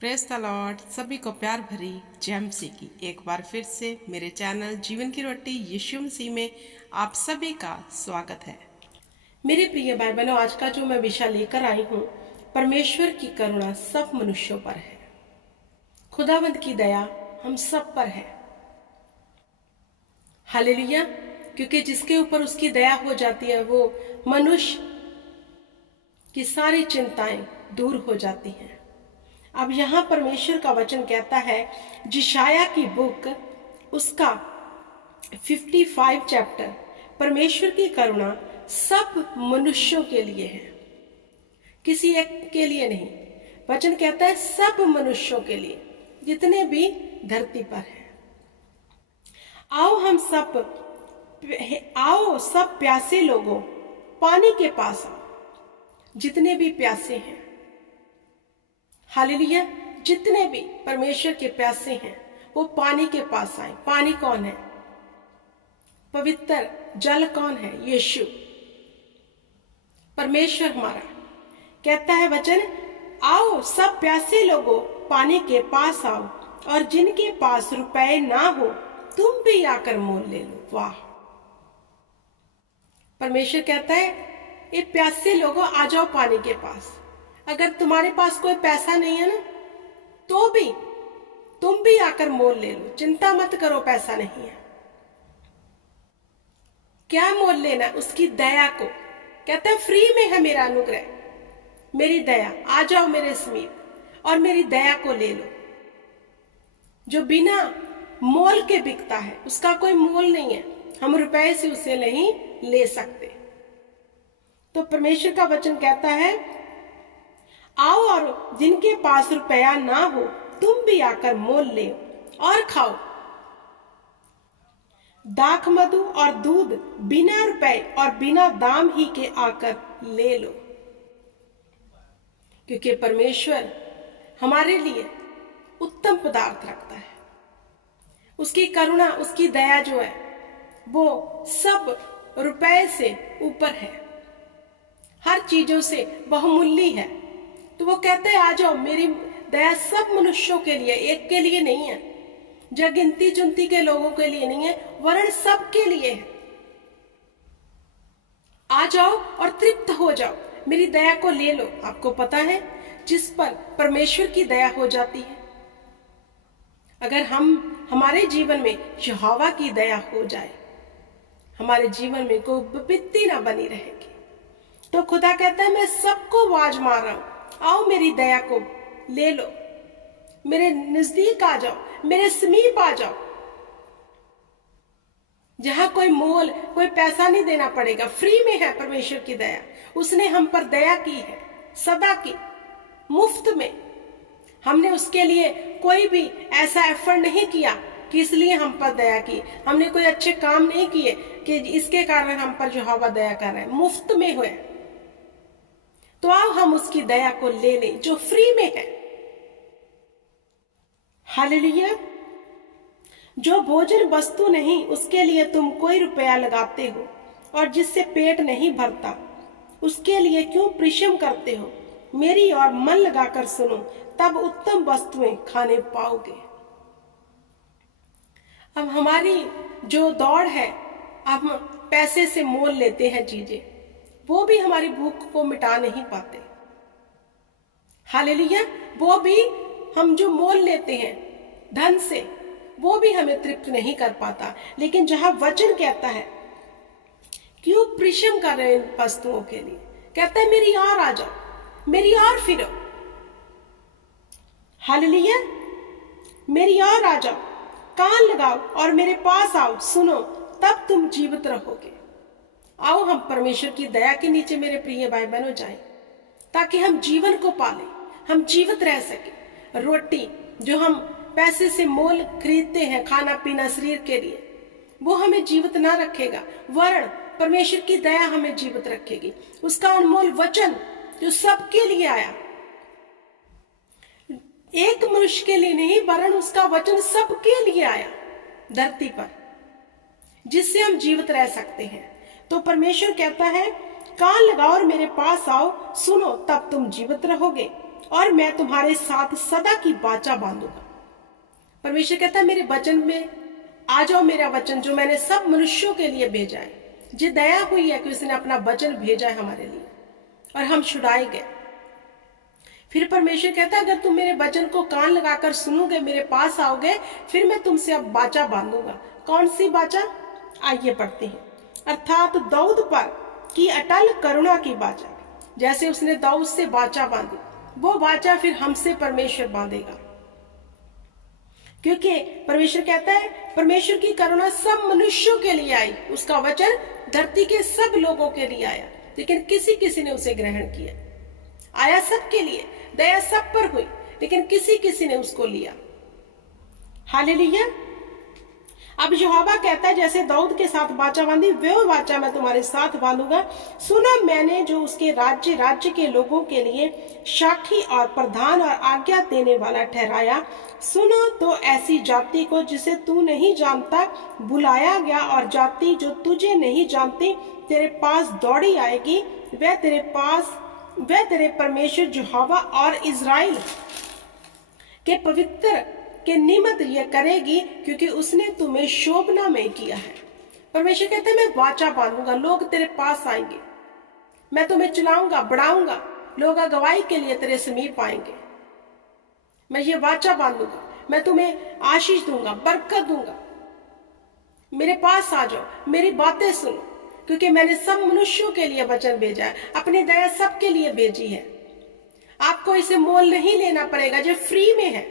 Press the Lord. सभी को प्यार भरी जय मसीह की एक बार फिर से मेरे चैनल जीवन की रोटी यीशु मसीह में आप सभी का स्वागत है। मेरे प्रिय भाई बहनों, आज का जो मैं विषय लेकर आई हूँ, परमेश्वर की करुणा सब मनुष्यों पर है। खुदावंद की दया हम सब पर है। हालेलुया। क्योंकि जिसके ऊपर उसकी दया हो जाती है वो मनुष्य की सारी चिंताएं दूर हो जाती हैं। अब यहाँ परमेश्वर का वचन कहता है, जिशाया की बुक उसका 55 चैप्टर, परमेश्वर की करुणा सब मनुष्यों के लिए है, किसी एक के लिए नहीं। वचन कहता है सब मनुष्यों के लिए, जितने भी धरती पर हैं। आओ सब प्यासे लोगों, पानी के पास आओ। जितने भी प्यासे हैं, हालेलुया, जितने भी परमेश्वर के प्यासे हैं वो पानी के पास आए। पानी कौन है? पवित्र जल कौन है? यीशु, परमेश्वर हमारा। कहता है वचन, आओ सब प्यासे लोगों, पानी के पास आओ, और जिनके पास रुपए ना हो तुम भी आकर मोल ले लो। वाह! परमेश्वर कहता है, ये प्यासे लोगों आ जाओ पानी के पास। अगर तुम्हारे पास कोई पैसा नहीं है ना, तो भी तुम भी आकर मोल ले लो। चिंता मत करो, पैसा नहीं है। क्या मोल लेना? उसकी दया को। कहता है फ्री में है मेरा अनुग्रह, मेरी दया। आ जाओ मेरे समीप और मेरी दया को ले लो। जो बिना मोल के बिकता है उसका कोई मोल नहीं है, हम रुपए से उसे नहीं ले सकते। तो परमेश्वर का वचन कहता है, आओ और जिनके पास रुपया ना हो तुम भी आकर मोल ले और खाओ। दाख मधु और दूध बिना रुपए और बिना दाम ही के आकर ले लो। क्योंकि परमेश्वर हमारे लिए उत्तम पदार्थ रखता है। उसकी करुणा, उसकी दया जो है वो सब रुपए से ऊपर है, हर चीजों से बहुमूल्य है। तो वो कहते हैं, आ जाओ, मेरी दया सब मनुष्यों के लिए, एक के लिए नहीं है, जो गिनती चुनती के लोगों के लिए नहीं है, वरन सब के लिए है। आ जाओ और तृप्त हो जाओ, मेरी दया को ले लो। आपको पता है, जिस पर परमेश्वर की दया हो जाती है, अगर हमारे जीवन में यहोवा की दया हो जाए, हमारे जीवन में कोई विपत्ति ना बनी रहेगी। तो खुदा कहता है, मैं सबको आवाज मार रहा हूं, आओ मेरी दया को ले लो, मेरे नजदीक आ जाओ, मेरे समीप आ जाओ। जहां कोई मोल, कोई पैसा नहीं देना पड़ेगा, फ्री में है परमेश्वर की दया। उसने हम पर दया की है, सदा की, मुफ्त में। हमने उसके लिए कोई भी ऐसा एफर्ट नहीं किया कि इसलिए हम पर दया की। हमने कोई अच्छे काम नहीं किए कि इसके कारण हम पर यहोवा दया कर रहे हैं। मुफ्त में हुए। तो आओ हम उसकी दया को ले लें जो फ्री में है। हालेलुया। जो भोजन वस्तु नहीं उसके लिए तुम कोई रुपया लगाते हो, और जिससे पेट नहीं भरता उसके लिए क्यों परिश्रम करते हो? मेरी ओर मन लगाकर सुनो, तब उत्तम वस्तुएं खाने पाओगे। अब हमारी जो दौड़ है, हम पैसे से मोल लेते हैं चीजें, वो भी हमारी भूख को मिटा नहीं पाते। हालेलुया। वो भी हम जो मोल लेते हैं धन से, वो भी हमें तृप्त नहीं कर पाता। लेकिन जहां वचन कहता है, क्यों परिश्रम कर रहे हैं वस्तुओं के लिए? कहता है मेरी ओर आ जाओ, मेरी ओर फिरो। हालेलुया। मेरी ओर आ जाओ, कान लगाओ और मेरे पास आओ, सुनो, तब तुम जीवित रहोगे। आओ हम परमेश्वर की दया के नीचे मेरे प्रिय भाई बहनों जाएं, ताकि हम जीवन को पालें, हम जीवित रह सके। रोटी जो हम पैसे से मोल खरीदते हैं, खाना पीना शरीर के लिए, वो हमें जीवित ना रखेगा, वरन परमेश्वर की दया हमें जीवित रखेगी। उसका अनमोल वचन जो सबके लिए आया, एक मनुष्य के लिए नहीं, वरन उसका वचन सबके लिए आया धरती पर, जिससे हम जीवित रह सकते हैं। तो परमेश्वर कहता है, कान लगाओ और मेरे पास आओ, सुनो, तब तुम जीवित रहोगे। और मैं तुम्हारे साथ सदा की वाचा बांधूंगा। परमेश्वर कहता है मेरे वचन में आ जाओ, मेरा वचन जो मैंने सब मनुष्यों के लिए भेजा है। जी दया हुई है कि उसने अपना वचन भेजा है हमारे लिए और हम छुड़ाए गए। फिर परमेश्वर कहता है अगर तुम मेरे वचन को कान लगाकर सुनोगे, मेरे पास आओगे, फिर मैं तुमसे अब वाचा बांधूंगा। कौन सी वाचा? आइए पढ़ते हैं। अर्थात दाऊद पर की अटल करुणा की वाचा। जैसे उसने दाऊद से वाचा बांधी, वो वाचा फिर हमसे परमेश्वर बांधेगा। क्योंकि परमेश्वर कहता है परमेश्वर की करुणा सब मनुष्यों के लिए आई। उसका वचन धरती के सब लोगों के लिए आया, लेकिन किसी किसी ने उसे ग्रहण किया। आया सबके लिए, दया सब पर हुई, लेकिन किसी किसी ने उसको लिया। हालेलुया। अब यहोवा कहता है जैसे दाऊद के साथ वाचा बांधी, वो वाचा मैं तुम्हारे साथ बांधूंगा। सुनो, मैंने जो उसके राज्य के लोगों के लिए साक्षी और प्रधान और आज्ञा देने वाला ठहराया। सुनो तो ऐसी जाति को जिसे तू नहीं जानता बुलाया गया, और जाति जो तुझे नहीं जानती तेरे पास दौड़ी आएगी। वह तेरे परमेश्वर यहोवा और इज़राइल के पवित्र के निमित्त यह करेगी, क्योंकि उसने तुम्हें शोभना में किया है। परमेश्वर कहते हैं मैं वाचा बांधूंगा, लोग तेरे पास आएंगे, मैं तुम्हें चलाऊंगा, बढ़ाऊंगा, लोग अगुवाई के लिए तेरे समीप आएंगे। मैं ये वाचा बांधूंगा, मैं तुम्हें आशीष दूंगा, बरकत दूंगा। मेरे पास आ जाओ, मेरी बातें सुनो, क्योंकि मैंने सब मनुष्यों के लिए वचन भेजा है, अपनी दया सबके लिए भेजी है। आपको इसे मोल नहीं लेना पड़ेगा, जो फ्री में है।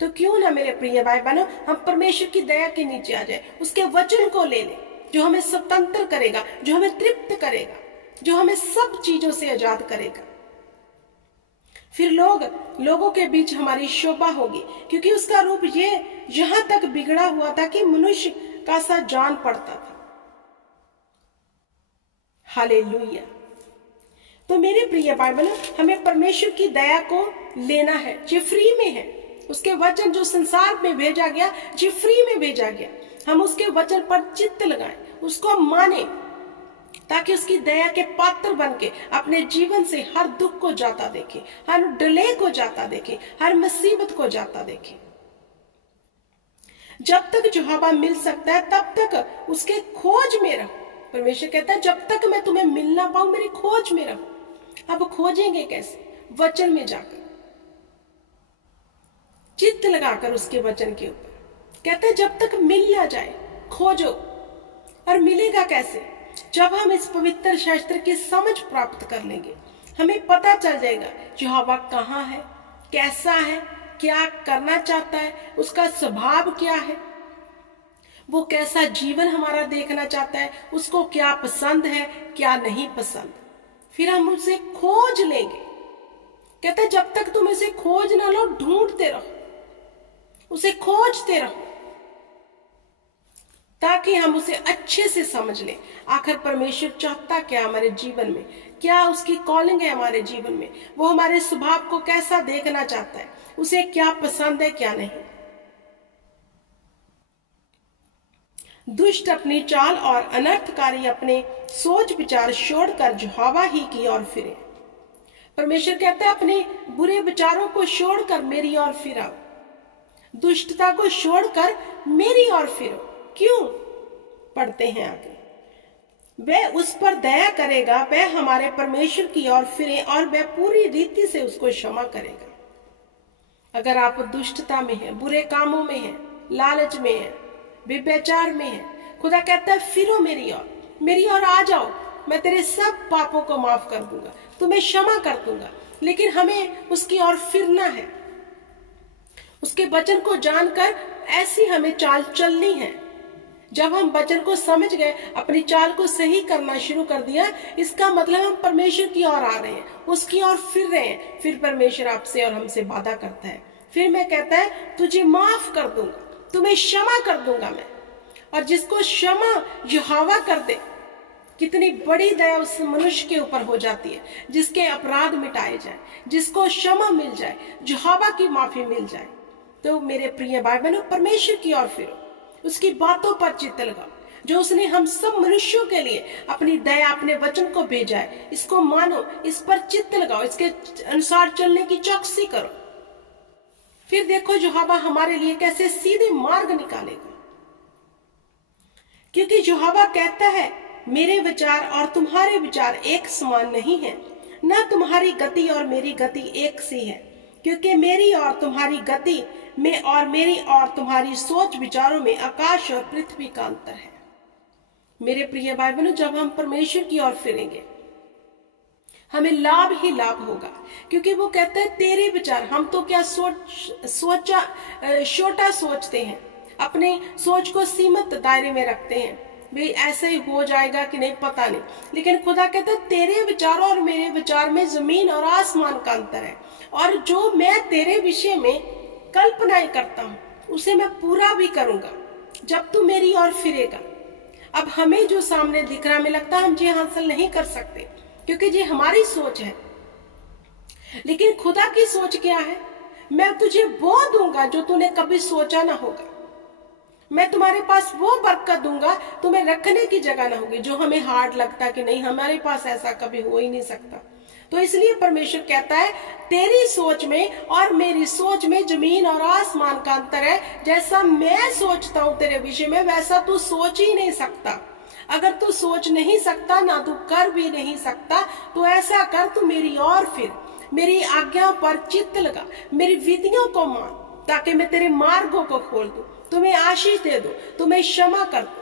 तो क्यों ना मेरे प्रिय भाई बहनों, हम परमेश्वर की दया के नीचे आ जाए, उसके वचन को ले लें जो हमें स्वतंत्र करेगा, जो हमें तृप्त करेगा, जो हमें सब चीजों से आजाद करेगा। फिर लोगों के बीच हमारी शोभा होगी, क्योंकि उसका रूप ये यहां तक बिगड़ा हुआ था कि मनुष्य का सा जान पड़ता था। हालेलुया। तो मेरे प्रिय भाई बहनों, हमें परमेश्वर की दया को लेना है, जो फ्री में है। उसके वचन जो संसार में भेजा गया, जो फ्री में भेजा गया, हम उसके वचन पर चित्त लगाएं, उसको माने, ताकि उसकी दया के पात्र बन के अपने जीवन से हर दुख को जाता देखें, हर डिले को जाता देखें, हर मुसीबत को जाता देखें। जब तक यहोवा मिल सकता है तब तक उसके खोज में रहो। परमेश्वर कहता है जब तक मैं तुम्हें मिल ना पाऊं, मेरी खोज में रहो। अब खोजेंगे कैसे? वचन में जाकर, चित्त लगाकर उसके वचन के ऊपर। कहते हैं जब तक मिल ना जाए खोजो। और मिलेगा कैसे? जब हम इस पवित्र शास्त्र की समझ प्राप्त कर लेंगे, हमें पता चल जाएगा यहोवा कहाँ है, कैसा है, क्या करना चाहता है, उसका स्वभाव क्या है, वो कैसा जीवन हमारा देखना चाहता है, उसको क्या पसंद है, क्या नहीं पसंद। फिर हम उसे खोज लेंगे। कहते हैं जब तक तुम इसे खोज ना लो, ढूंढते रहो, उसे खोजते रहो, ताकि हम उसे अच्छे से समझ लें। आखिर परमेश्वर चाहता क्या हमारे जीवन में, क्या उसकी कॉलिंग है हमारे जीवन में, वो हमारे स्वभाव को कैसा देखना चाहता है, उसे क्या पसंद है, क्या नहीं। दुष्ट अपनी चाल और अनर्थकारी अपने सोच विचार छोड़कर यहोवा ही की ओर फिरे। परमेश्वर कहता है अपने बुरे विचारों को छोड़कर मेरी ओर फिरो, दुष्टता को छोड़कर मेरी ओर फिरो। क्यों? पढ़ते हैं आगे। वह उस पर दया करेगा, वह हमारे परमेश्वर की ओर फिरे और वह पूरी रीति से उसको क्षमा करेगा। अगर आप दुष्टता में हैं, बुरे कामों में हैं, लालच में हैं, व्यभिचार में हैं, खुदा कहता है फिरो मेरी ओर आ जाओ, मैं तेरे सब पापों को माफ कर दूंगा, तुम्हें क्षमा कर दूंगा। लेकिन हमें उसकी ओर फिरना है, उसके वचन को जानकर ऐसी हमें चाल चलनी है। जब हम वचन को समझ गए, अपनी चाल को सही करना शुरू कर दिया, इसका मतलब हम परमेश्वर की ओर आ रहे हैं, उसकी ओर फिर रहे हैं। फिर परमेश्वर आपसे और हमसे वादा करता है, फिर मैं कहता है तुझे माफ कर दूंगा, तुम्हें क्षमा कर दूंगा मैं। और जिसको क्षमा यहोवा कर दे, कितनी बड़ी दया उस मनुष्य के ऊपर हो जाती है, जिसके अपराध मिटाए जाए, जिसको क्षमा मिल जाए, यहोवा की माफी मिल जाए। तो मेरे प्रिय भाई बहनों, परमेश्वर की ओर फिरो, उसकी बातों पर चित्त लगाओ, जो उसने हम सब मनुष्यों के लिए अपनी दया, अपने वचन को भेजा है। इसको मानो, इस पर चित्त लगाओ, इसके अनुसार चलने की चौकसी करो। फिर देखो यहोवा हमारे लिए कैसे सीधे मार्ग निकालेगा, क्योंकि यहोवा कहता है, मेरे विचार और तुम्हारे विचार एक समान नहीं है, न तुम्हारी गति और मेरी गति एक सी है, क्योंकि मेरी और तुम्हारी गति में और मेरी और तुम्हारी सोच विचारों में आकाश और पृथ्वी का अंतर है। मेरे प्रिय भाई बहनों, जब हम परमेश्वर की ओर फिरेंगे हमें लाभ ही लाभ होगा, क्योंकि वो कहते हैं तेरे विचार, हम तो क्या छोटा सोचते हैं, अपने सोच को सीमित दायरे में रखते हैं, भाई ऐसे ही हो जाएगा कि नहीं पता नहीं, लेकिन खुदा कहता है तेरे विचार और मेरे विचार में जमीन और आसमान का अंतर है, और जो मैं तेरे विषय में कल्पनाएं करता हूँ उसे मैं पूरा भी करूंगा जब तू मेरी ओर फिरेगा। अब हमें जो सामने दिख रहा, हमें लगता है हम ये हासिल नहीं कर सकते, क्योंकि ये हमारी सोच है, लेकिन खुदा की सोच क्या है, मैं तुझे वो दूंगा जो तूने कभी सोचा ना होगा, मैं तुम्हारे पास वो बरकत दूंगा, तुम्हें रखने की जगह ना होगी, जो हमें हार्ड लगता कि नहीं हमारे पास ऐसा कभी हो ही नहीं सकता। तो इसलिए परमेश्वर कहता है तेरी सोच में और मेरी सोच में जमीन और आसमान का अंतर है, जैसा मैं सोचता हूं तेरे विषय में वैसा तू सोच ही नहीं सकता। अगर तू सोच नहीं सकता, ना तू कर भी नहीं सकता, तो ऐसा कर, तू मेरी ओर फिर, मेरी आज्ञा पर चित्त लगा, मेरी विधियों को मान, ताकि मैं तेरे मार्गों को खोल दूं, तुम्हें आशीष दे दूं, तुम्हें क्षमा कर दूं।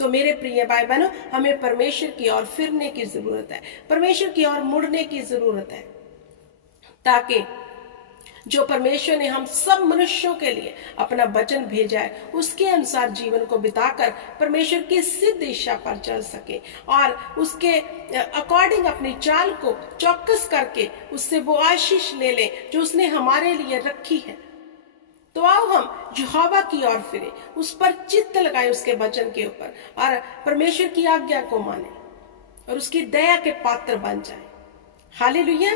तो मेरे प्रिय भाई बहनों, हमें परमेश्वर की ओर फिरने की जरूरत है, परमेश्वर की ओर मुड़ने की जरूरत है, ताकि जो परमेश्वर ने हम सब मनुष्यों के लिए अपना वचन भेजा है उसके अनुसार जीवन को बिताकर परमेश्वर की सिद्ध दिशा पर चल सके, और उसके अकॉर्डिंग अपनी चाल को चौकस करके उससे वो आशीष ले ले जो उसने हमारे लिए रखी है। तो आओ हम यहोवा की ओर फिरे, उस पर चित्त लगाए, उसके वचन के ऊपर, और परमेश्वर की आज्ञा को माने और उसकी दया के पात्र बन जाए। हालेलुया।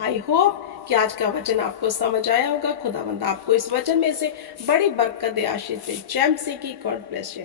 आई होप कि आज का वचन आपको समझ आया होगा। खुदावंद आपको इस वचन में से बड़ी बरकत दे, आशीष दे। जय मसीह की। God bless you.